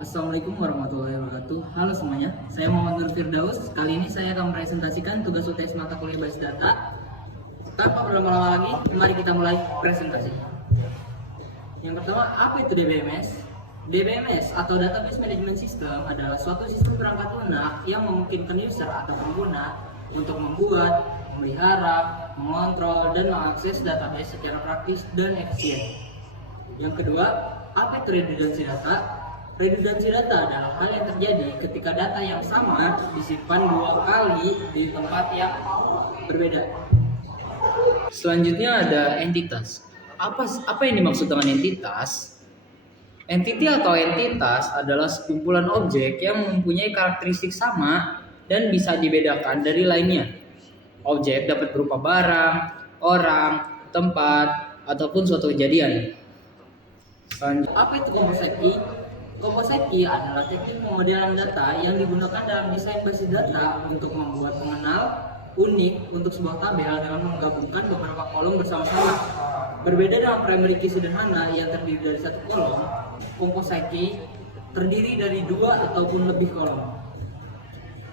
Assalamualaikum warahmatullahi wabarakatuh. Halo semuanya, saya Muhammad Nur Firdaus. Kali ini saya akan presentasikan tugas UTS mata kuliah Basis Data. Tanpa berlama-lama lagi, mari kita mulai presentasi. Yang pertama, apa itu DBMS? DBMS atau Database Management System adalah suatu sistem perangkat lunak yang memungkinkan user atau pengguna untuk membuat, memelihara, mengontrol, dan mengakses database secara praktis dan efisien. Yang kedua, apa itu redundansi data? Redundansi data adalah hal yang terjadi ketika data yang sama disimpan dua kali di tempat yang berbeda. Selanjutnya ada entitas. Apa yang dimaksud dengan entitas? Entity atau entitas adalah sekumpulan objek yang mempunyai karakteristik sama dan bisa dibedakan dari lainnya. Objek dapat berupa barang, orang, tempat, ataupun suatu kejadian. Apa itu komposisi? Komposisi adalah teknik pemodelan data yang digunakan dalam desain basis data untuk membuat pengenal unik untuk sebuah tabel dengan menggabungkan beberapa kolom bersama-sama. Berbeda dengan primary key sederhana yang terdiri dari satu kolom, komposisi terdiri dari dua ataupun lebih kolom.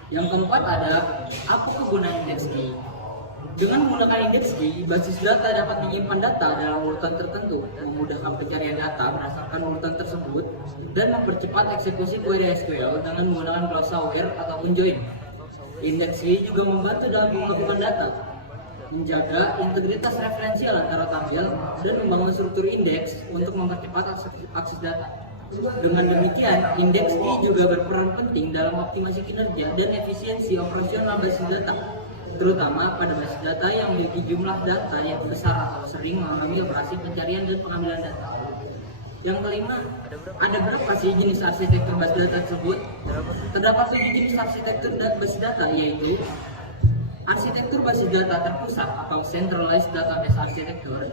Yang keempat ada apa kegunaan index key? Dengan menggunakan index key, basis data dapat menyimpan data dalam urutan tertentu, memudahkan pencarian data berdasarkan urutan tersebut, dan mempercepat eksekusi query SQL dengan menggunakan closure where ataupun join. Index key juga membantu dalam penggabungan data, menjaga integritas referensial antara tabel, dan membangun struktur indeks untuk mempercepat akses data. Dengan demikian, indeks key juga berperan penting dalam optimasi kinerja dan efisiensi operasional basis data, terutama pada basis data yang memiliki jumlah data yang besar atau sering mengalami operasi pencarian dan pengambilan data. Yang kelima, ada berapa sih jenis arsitektur basis data tersebut? Terdapat 7 jenis arsitektur basis data, yaitu arsitektur basis data terpusat atau centralized database architecture.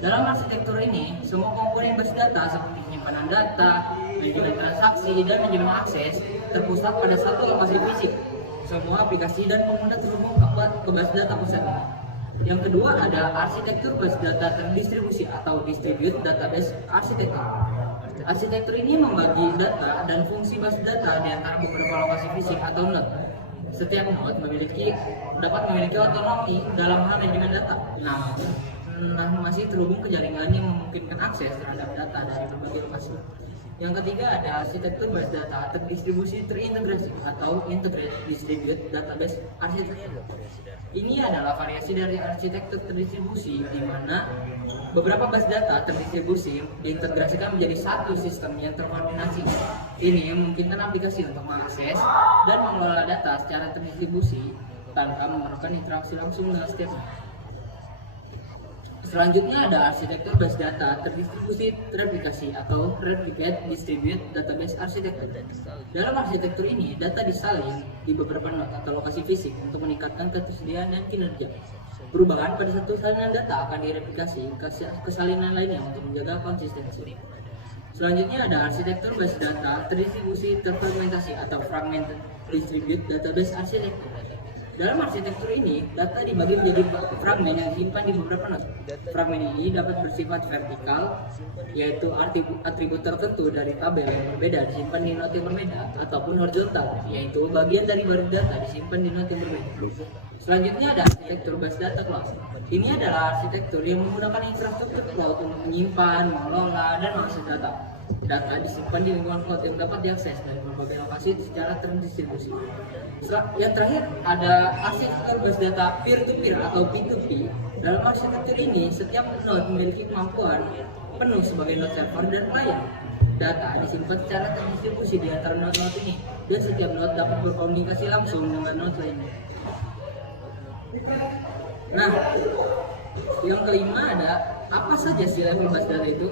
Dalam arsitektur ini, semua komponen basis data seperti penyimpanan data, manajemen transaksi, dan manajemen akses terpusat pada satu lokasi fisik. Semua aplikasi dan pengguna terhubung ke basis data pusat ini. Yang kedua ada arsitektur basis data terdistribusi atau distributed database architecture. Arsitektur ini membagi data dan fungsi basis data di antara beberapa lokasi fisik atau node. Setiap node dapat memiliki otonomi dalam hal manajemen data. Namun masih terhubung ke jaringan yang memungkinkan akses terhadap data dari berbagai lokasi. Yang ketiga ada arsitektur basis data terdistribusi terintegrasi atau integrated distributed database architecture. Ini adalah variasi dari arsitektur terdistribusi di mana beberapa basis data terdistribusi diintegrasikan menjadi satu sistem yang terkoordinasi. Ini memungkinkan aplikasi untuk mengakses dan mengelola data secara terdistribusi tanpa memerlukan interaksi langsung dengan setiap. Selanjutnya ada arsitektur basis data terdistribusi tereplikasi atau replicate distributed database architecture. Dalam arsitektur ini, data disalin di beberapa node atau lokasi fisik untuk meningkatkan ketersediaan dan kinerja. Perubahan pada satu salinan data akan direplikasi ke salinan lainnya untuk menjaga konsistensi. Selanjutnya ada arsitektur basis data terdistribusi terfragmentasi atau fragmented distributed database architecture. Dalam arsitektur ini, data dibagi menjadi fragmen yang disimpan di beberapa node. Fragmen ini dapat bersifat vertikal, yaitu atribut tertentu dari tabel yang berbeda disimpan di node yang berbeda, ataupun horizontal, yaitu bagian dari baris data disimpan di node yang berbeda. Selanjutnya ada arsitektur basis data cloud. Ini adalah arsitektur yang menggunakan infrastruktur cloud untuk menyimpan, mengelola, dan mengakses data. Data disimpan di lingkungan cloud yang dapat diakses dari berbagai lokasi secara terdistribusi. Yang terakhir ada arsitektur basis data peer-to-peer atau P2P. Dalam arsitektur ini, setiap node memiliki kemampuan penuh sebagai node server dan klien. Data disimpan secara terdistribusi di antara node-node ini, dan setiap node dapat berkomunikasi langsung dengan node lainnya. Nah, yang kelima ada apa saja sih level basis data itu?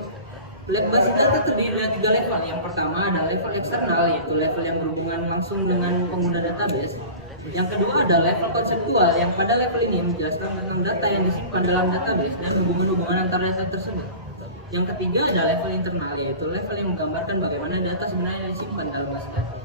Basis data terdiri dari 3 level. Yang pertama ada level eksternal, yaitu level yang berhubungan langsung dengan pengguna database. Yang kedua ada level konseptual, yang pada level ini menjelaskan tentang data yang disimpan dalam database dan hubungan-hubungan antara data tersebut. Yang ketiga ada level internal, yaitu level yang menggambarkan bagaimana data sebenarnya disimpan dalam basis data.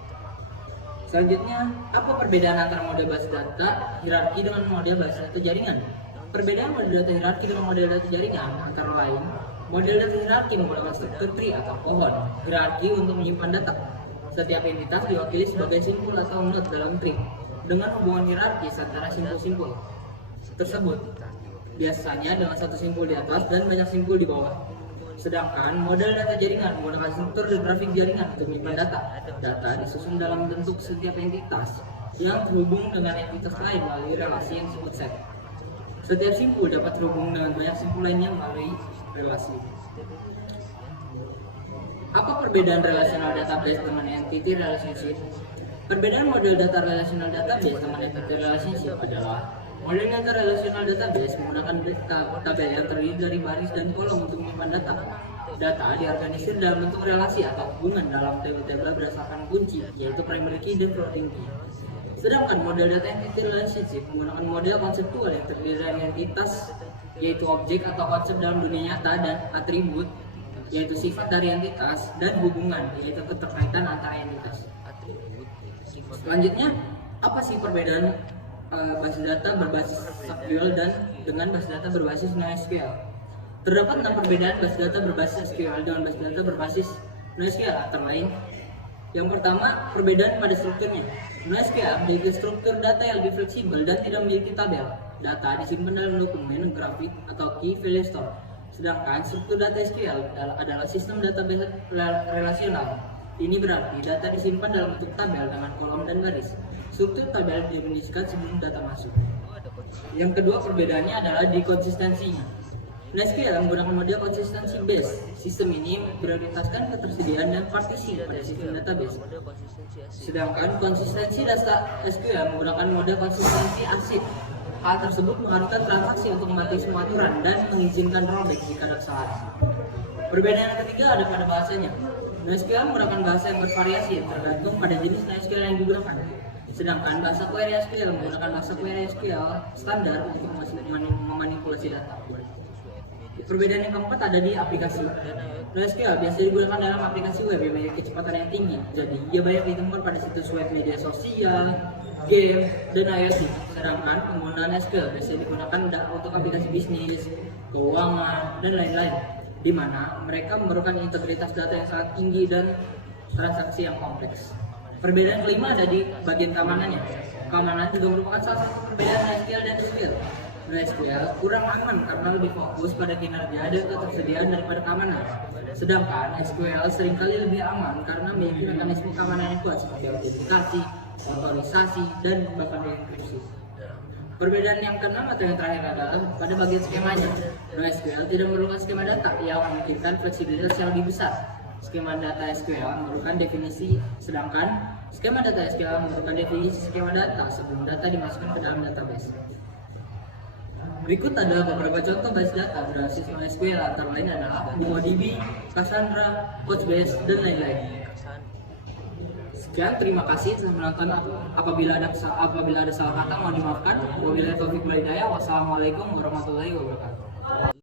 Selanjutnya, apa perbedaan antara model basis data hierarki dengan model basis data jaringan? Perbedaan model data hierarki dengan model data jaringan antara lain, model data hierarki menggunakan struktur tree atau pohon hierarki untuk menyimpan data. Setiap entitas diwakili sebagai simpul atau node dalam tree dengan hubungan hierarkis antara simpul-simpul tersebut. Biasanya dengan satu simpul di atas dan banyak simpul di bawah. Sedangkan model data jaringan menggunakan struktur dan grafik jaringan untuk menyimpan data. Data disusun dalam bentuk setiap entitas yang terhubung dengan entitas lain melalui relasi yang disebut set. Setiap simpul dapat terhubung dengan banyak simpul lainnya melalui relasi. Apa perbedaan relational database dengan entity relationship? Perbedaan model data relational database dengan entity relationship adalah model data relational database menggunakan tabel yang terdiri dari baris dan kolom untuk menyimpan data. Data diorganisir dalam bentuk relasi atau hubungan dalam tabel-tabel berdasarkan kunci, yaitu primary key dan floating key. Sedangkan model data entity relationship menggunakan model konseptual yang terdiri dari entitas, yaitu objek atau konsep dalam dunia nyata, dan atribut, yaitu sifat dari entitas, dan hubungan, yaitu keterkaitan antara entitas. Selanjutnya, apa sih perbedaan basis data berbasis SQL dan dengan basis data berbasis NoSQL? Terdapat 6 perbedaan basis data berbasis SQL dengan basis data berbasis NoSQL, antara lain: yang pertama, perbedaan pada strukturnya. NoSQL memiliki struktur data yang lebih fleksibel dan tidak memiliki tabel. Data disimpan dalam dokumen, grafik, atau key value store. Sedangkan struktur data SQL adalah sistem database relasional. Ini berarti data disimpan dalam bentuk tabel dengan kolom dan baris. Struktur tabel dirumuskan sebelum data masuk. Yang kedua perbedaannya adalah di konsistensinya. NoSQL menggunakan model konsistensi base. Sistem ini memprioritaskan ketersediaan dan partisi pada sistem database. Sedangkan konsistensi data SQL menggunakan model konsistensi arsip. Hal tersebut mengharuskan transaksi untuk mematuhi semua aturan dan mengizinkan rollback jika ada kesalahan. Perbedaan yang ketiga ada pada bahasanya. NoSQL menggunakan bahasa yang bervariasi tergantung pada jenis NoSQL yang digunakan. Sedangkan bahasa query SQL menggunakan bahasa query SQL standar untuk memanipulasi data. Perbedaan yang keempat ada di aplikasi. NoSQL biasa digunakan dalam aplikasi web yang memiliki kecepatan yang tinggi. Jadi, ia banyak ditemukan pada situs web media sosial, game, dan IoT. Sedangkan penggunaan SQL biasa digunakan untuk aplikasi bisnis, keuangan, dan lain-lain, di mana mereka memerlukan integritas data yang sangat tinggi dan transaksi yang kompleks. Perbedaan kelima ada di bagian keamanannya. Keamanan juga merupakan salah satu perbedaan NoSQL dan SQL. NoSQL kurang aman karena lebih fokus pada kinerja dan ketersediaan daripada keamanan. Sedangkan SQL seringkali lebih aman karena memiliki mekanisme keamanan yang kuat seperti autentikasi, otorisasi, dan bahkan enkripsi. Perbedaan yang keenam atau yang terakhir adalah pada bagian skemanya. NoSQL tidak memerlukan skema data yang memungkinkan fleksibilitas yang lebih besar. Skema data SQL memerlukan definisi, sedangkan skema data SQL memerlukan definisi skema data sebelum data dimasukkan ke dalam database. Berikut adalah beberapa contoh basis data berbasis NoSQL, antara lain adalah MongoDB, Cassandra, Couchbase, dan lain-lain. Sekian, terima kasih telah menonton. Apabila ada salah kata mohon dimaafkan. Wabillahi taufiq wal hidayah. Wassalamualaikum warahmatullahi wabarakatuh.